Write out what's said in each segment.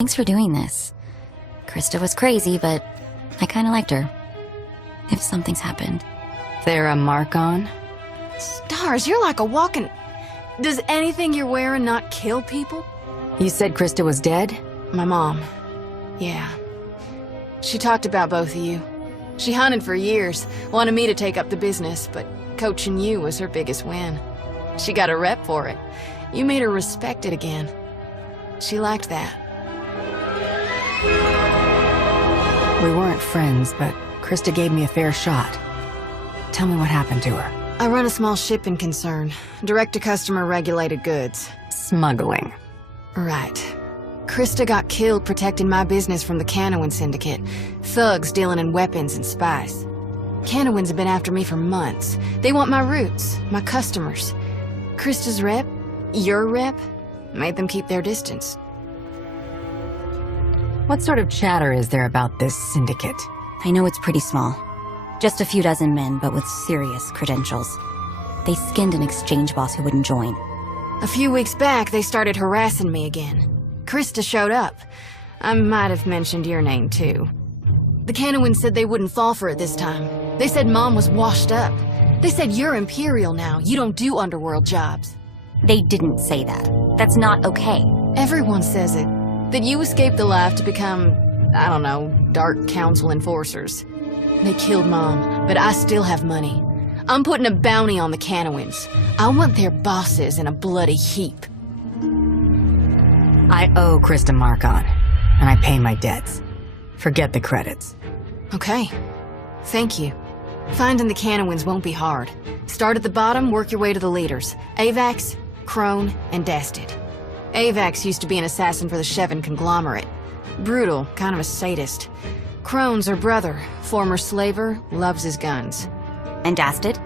Thanks for doing this. Krista was crazy, but I kinda liked her. If something's happened. There a mark on? Stars, you're like a walking... Does anything you're wearing not kill people? You said Krista was dead? My mom. Yeah. She talked about both of you. She hunted for years, wanted me to take up the business, but coaching you was her biggest win. She got a rep for it. You made her respect it again. She liked that. We weren't friends, but Krista gave me a fair shot. Tell me what happened to her. I run a small shipping concern, direct-to-customer regulated goods. Smuggling. Right. Krista got killed protecting my business from the Canowin Syndicate. Thugs dealing in weapons and spies. Canowins have been after me for months. They want my roots, my customers. Krista's rep, your rep, made them keep their distance. What sort of chatter is there about this syndicate? I know it's pretty small. Just a few dozen men, but with serious credentials. They skinned an exchange boss who wouldn't join. A few weeks back, they started harassing me again. Krista showed up. I might have mentioned your name, too. The Canowins said they wouldn't fall for it this time. They said Mom was washed up. They said you're Imperial now. You don't do underworld jobs. They didn't say that. That's not okay. Everyone says it. That you escaped alive to become, I don't know, Dark Council enforcers. They killed Mom, but I still have money. I'm putting a bounty on the Canowins. I want their bosses in a bloody heap. I owe Krista Markon, and I pay my debts. Forget the credits. Okay. Thank you. Finding the Canowins won't be hard. Start at the bottom, work your way to the leaders. Avax, Crone, and Dastid. Avax used to be an assassin for the Shevin conglomerate. Brutal, kind of a sadist. Crone's her brother, former slaver, loves his guns. And Dastid?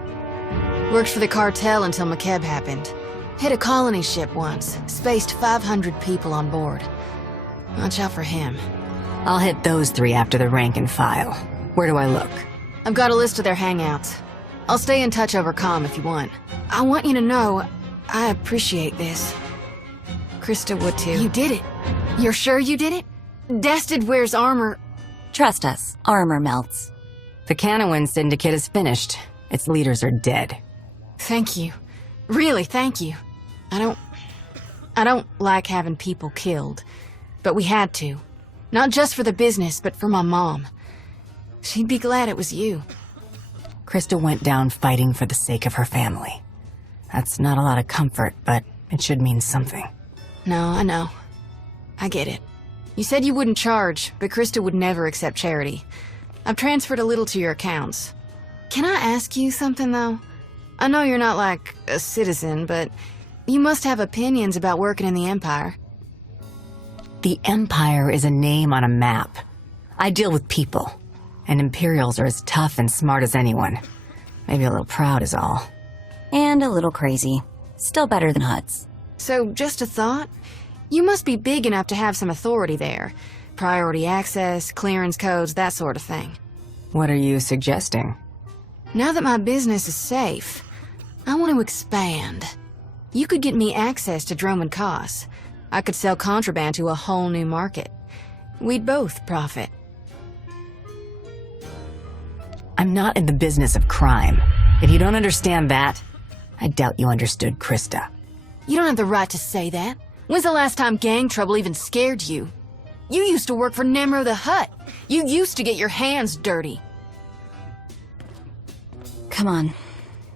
Worked for the cartel until McKeb happened. Hit a colony ship once, spaced 500 people on board. Watch out for him. I'll hit those three after the rank and file. Where do I look? I've got a list of their hangouts. I'll stay in touch over comm if you want. I want you to know, I appreciate this. Krista would too. You did it. You're sure you did it? Dastid wears armor. Trust us, armor melts. The Canowin Syndicate is finished. Its leaders are dead. Thank you. Really, thank you. I don't like having people killed. But we had to. Not just for the business, but for my mom. She'd be glad it was you. Krista went down fighting for the sake of her family. That's not a lot of comfort, but it should mean something. No, I know. I get it. You said you wouldn't charge, but Krista would never accept charity. I've transferred a little to your accounts. Can I ask you something, though? I know you're not like a citizen, but you must have opinions about working in the Empire. The Empire is a name on a map. I deal with people, and Imperials are as tough and smart as anyone. Maybe a little proud is all. And a little crazy. Still better than Hutts. So, just a thought? You must be big enough to have some authority there. Priority access, clearance codes, that sort of thing. What are you suggesting? Now that my business is safe, I want to expand. You could get me access to Droman Kos. I could sell contraband to a whole new market. We'd both profit. I'm not in the business of crime. If you don't understand that, I doubt you understood Krista. You don't have the right to say that. When's the last time gang trouble even scared you? You used to work for Nemro the Hutt. You used to get your hands dirty. Come on.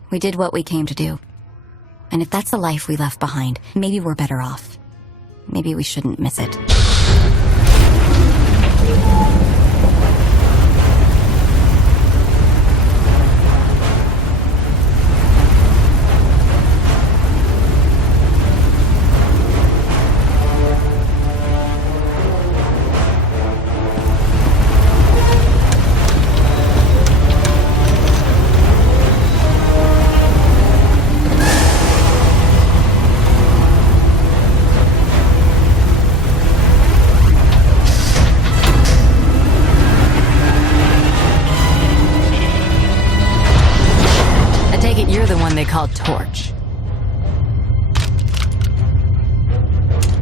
We did what we came to do. And if that's the life we left behind, maybe we're better off. Maybe we shouldn't miss it. They call Torch.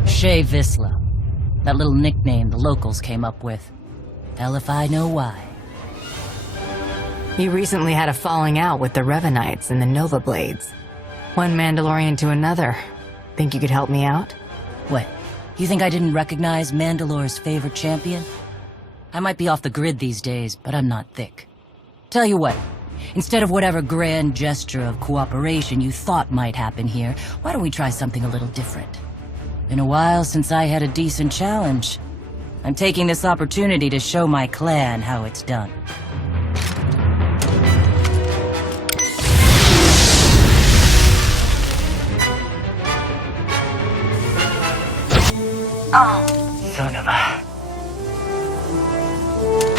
Shay Visla. That little nickname the locals came up with. Hell if I know why. You recently had a falling out with the Revanites and the Nova Blades. One Mandalorian to another. Think you could help me out? What? You think I didn't recognize Mandalore's favorite champion? I might be off the grid these days, but I'm not thick. Tell you what, instead of whatever grand gesture of cooperation you thought might happen here, why don't we try something a little different? Been a while since I had a decent challenge. I'm taking this opportunity to show my clan how it's done. Oh, son of a...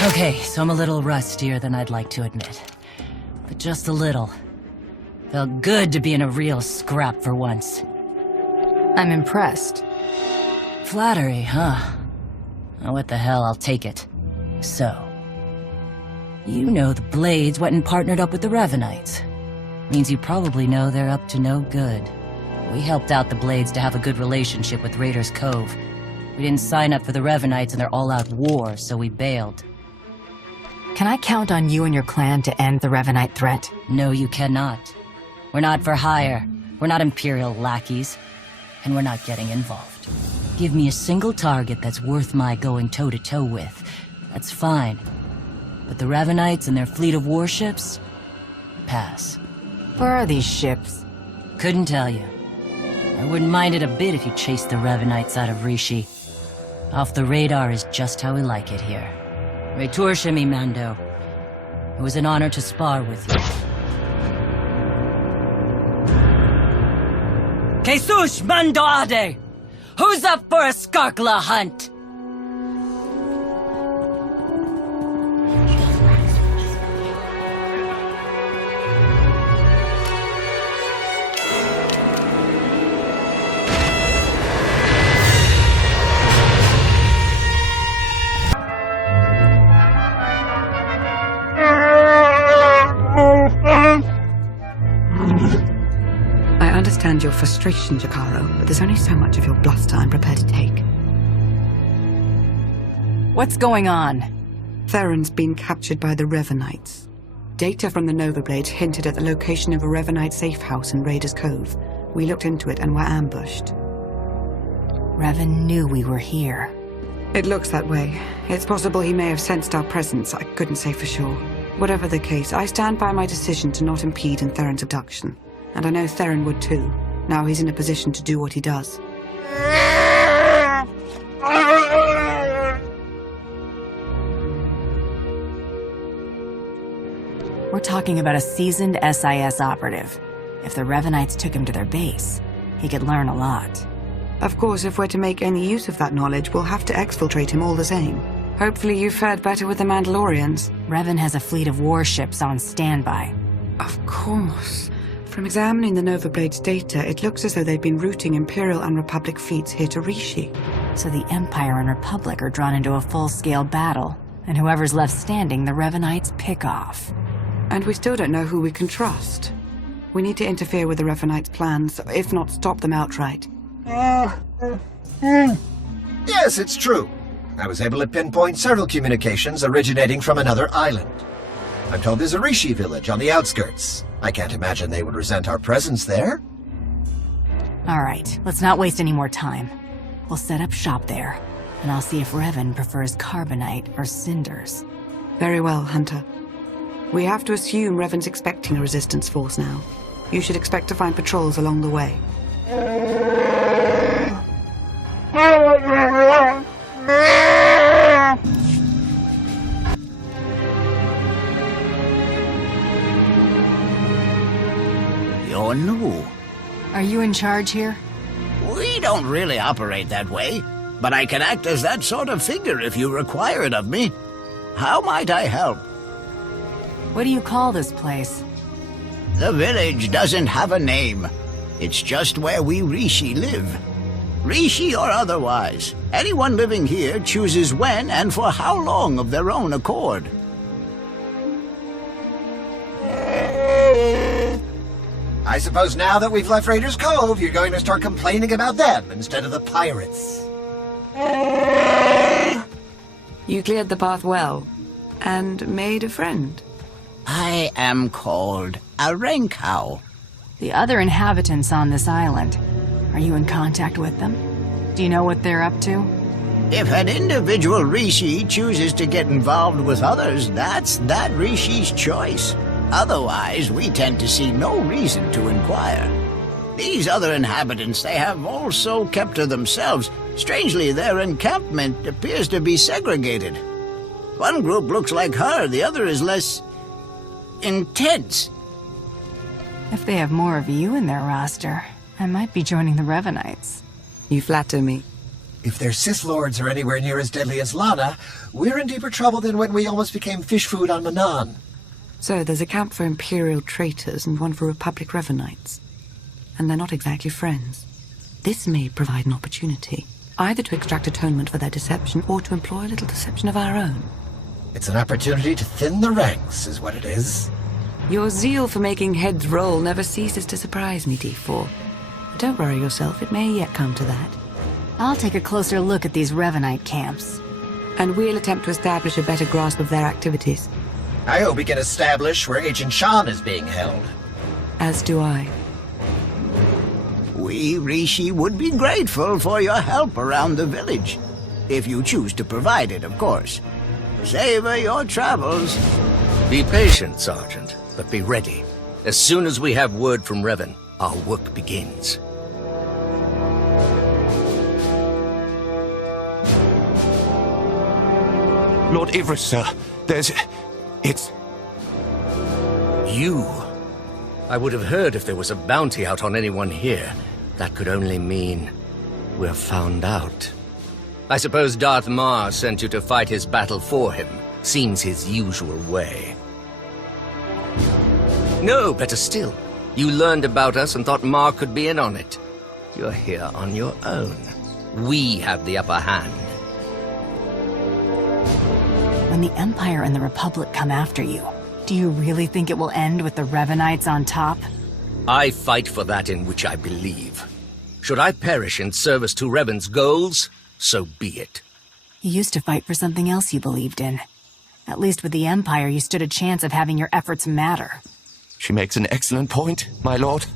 Okay, so I'm a little rustier than I'd like to admit. But just a little. Felt good to be in a real scrap for once. I'm impressed. Flattery, huh? Oh, what the hell, I'll take it. So, you know the Blades went and partnered up with the Revanites. Means you probably know they're up to no good. We helped out the Blades to have a good relationship with Raiders Cove. We didn't sign up for the Revanites and their all-out war, so we bailed. Can I count on you and your clan to end the Revanite threat? No, you cannot. We're not for hire. We're not Imperial lackeys. And we're not getting involved. Give me a single target that's worth my going toe-to-toe with. That's fine. But the Revanites and their fleet of warships? Pass. Where are these ships? Couldn't tell you. I wouldn't mind it a bit if you chased the Revanites out of Rishi. Off the radar is just how we like it here. Returche mi Mando. It was an honor to spar with you. Jesus Mandoade! Who's up for a Skarkla hunt? I understand your frustration, Jakaro, but there's only so much of your bluster I'm prepared to take. What's going on? Theron's been captured by the Revanites. Data from the Nova Blades hinted at the location of a Revanite safe house in Raiders Cove. We looked into it and were ambushed. Revan knew we were here. It looks that way. It's possible he may have sensed our presence. I couldn't say for sure. Whatever the case, I stand by my decision to not impede in Theron's abduction. And I know Theron would too. Now he's in a position to do what he does. We're talking about a seasoned SIS operative. If the Revanites took him to their base, he could learn a lot. Of course, if we're to make any use of that knowledge, we'll have to exfiltrate him all the same. Hopefully you fared better with the Mandalorians. Revan has a fleet of warships on standby. Of course. From examining the Nova Blades data, it looks as though they've been routing Imperial and Republic fleets here to Rishi. So the Empire and Republic are drawn into a full-scale battle, and whoever's left standing, the Revanites pick off. And we still don't know who we can trust. We need to interfere with the Revanites' plans, if not stop them outright. Yes, it's true. I was able to pinpoint several communications originating from another island. I'm told there's a Rishi village on the outskirts. I can't imagine they would resent our presence there. All right, let's not waste any more time. We'll set up shop there, and I'll see if Revan prefers carbonite or cinders. Very well, Hunter. We have to assume Revan's expecting a resistance force now. You should expect to find patrols along the way. You're new. Are you in charge here? We don't really operate that way, but I can act as that sort of figure if you require it of me. How might I help? What do you call this place? The village doesn't have a name. It's just where we Rishi live. Rishi or otherwise, anyone living here chooses when and for how long of their own accord. I suppose now that we've left Raiders Cove, you're going to start complaining about them instead of the pirates. You cleared the path well, and made a friend. I am called a Renkau. The other inhabitants on this island, are you in contact with them? Do you know what they're up to? If an individual Rishi chooses to get involved with others, that's that Rishi's choice. Otherwise, we tend to see no reason to inquire. These other inhabitants, they have also kept to themselves. Strangely, their encampment appears to be segregated. One group looks like her, the other is less intense. If they have more of you in their roster, I might be joining the Revanites. You flatter me. If their Sith Lords are anywhere near as deadly as Lana, we're in deeper trouble than when we almost became fish food on Manan. So there's a camp for Imperial traitors and one for Republic Revanites. And they're not exactly friends. This may provide an opportunity, either to extract atonement for their deception or to employ a little deception of our own. It's an opportunity to thin the ranks, is what it is. Your zeal for making heads roll never ceases to surprise me, D4. But don't worry yourself, it may yet come to that. I'll take a closer look at these Revanite camps. And we'll attempt to establish a better grasp of their activities. I hope we can establish where Agent Shan is being held. As do I. We, Rishi, would be grateful for your help around the village. If you choose to provide it, of course. Savor your travels. Be patient, Sergeant, but be ready. As soon as we have word from Revan, our work begins. Lord Ivris, sir. It's... You? I would have heard if there was a bounty out on anyone here. That could only mean we're found out. I suppose Darth Mar sent you to fight his battle for him. Seems his usual way. No, better still. You learned about us and thought Mar could be in on it. You're here on your own. We have the upper hand. When the Empire and the Republic come after you, do you really think it will end with the Revanites on top? I fight for that in which I believe. Should I perish in service to Revan's goals, so be it. You used to fight for something else you believed in. At least with the Empire, you stood a chance of having your efforts matter. She makes an excellent point, my lord.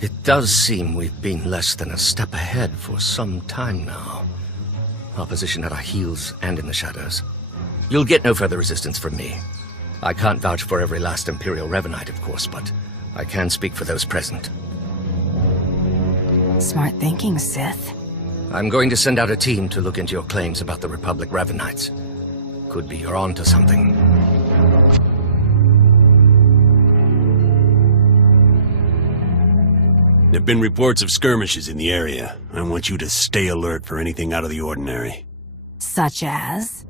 It does seem we've been less than a step ahead for some time now. Our position at our heels and in the shadows. You'll get no further resistance from me. I can't vouch for every last Imperial Revanite, of course, but I can speak for those present. Smart thinking, Sith. I'm going to send out a team to look into your claims about the Republic Revanites. Could be you're onto something. There've been reports of skirmishes in the area. I want you to stay alert for anything out of the ordinary. Such as?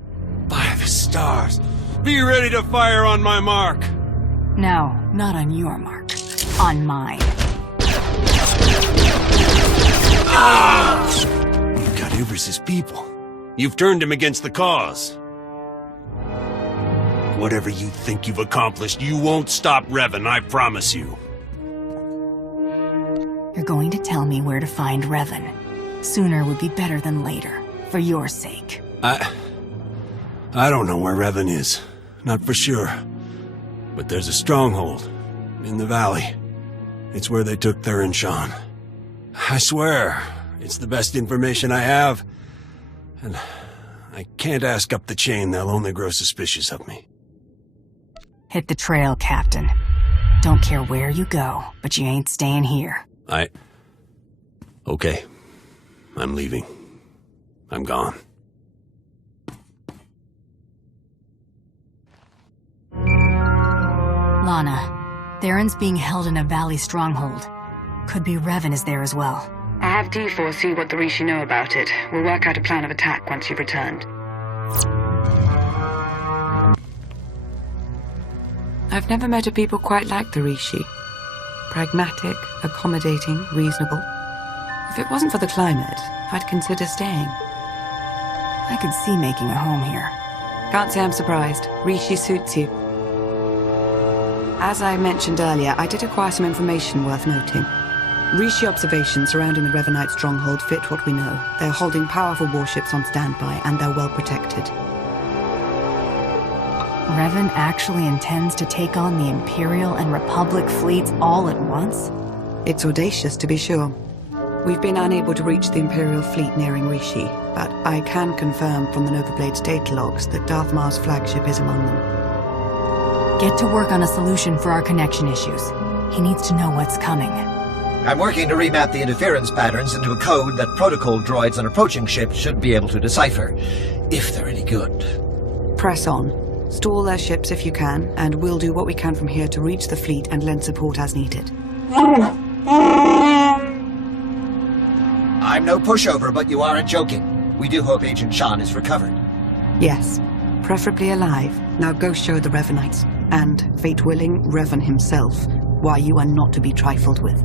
By the stars! Be ready to fire on my mark! No, not on your mark. On mine. You've got Ivris's people. You've turned him against the cause. Whatever you think you've accomplished, you won't stop Revan, I promise you. You're going to tell me where to find Revan. Sooner would be better than later, for your sake. I don't know where Revan is. Not for sure. But there's a stronghold. In the valley. It's where they took Theron Shan. I swear, it's the best information I have. And I can't ask up the chain, they'll only grow suspicious of me. Hit the trail, Captain. Don't care where you go, but you ain't staying here. Okay. I'm leaving. I'm gone. Lana, Theron's being held in a valley stronghold. Could be Revan is there as well. I'll have D4 see what the Rishi know about it. We'll work out a plan of attack once you've returned. I've never met a people quite like the Rishi. Pragmatic, accommodating, reasonable. If it wasn't for the climate, I'd consider staying. I could see making a home here. Can't say I'm surprised. Rishi suits you. As I mentioned earlier, I did acquire some information worth noting. Rishi observations surrounding the Revanite stronghold fit what we know. They're holding powerful warships on standby, and they're well protected. Revan actually intends to take on the Imperial and Republic fleets all at once? It's audacious, to be sure. We've been unable to reach the Imperial fleet nearing Rishi, but I can confirm from the Novablade's data logs that Darth Mar's flagship is among them. Get to work on a solution for our connection issues. He needs to know what's coming. I'm working to remap the interference patterns into a code that protocol droids on approaching ships should be able to decipher, if they're any good. Press on. Stall their ships if you can, and we'll do what we can from here to reach the fleet and lend support as needed. I'm no pushover, but you aren't joking. We do hope Agent Shan is recovered. Yes, preferably alive. Now go show the Revanites, and, fate willing, Revan himself, why you are not to be trifled with.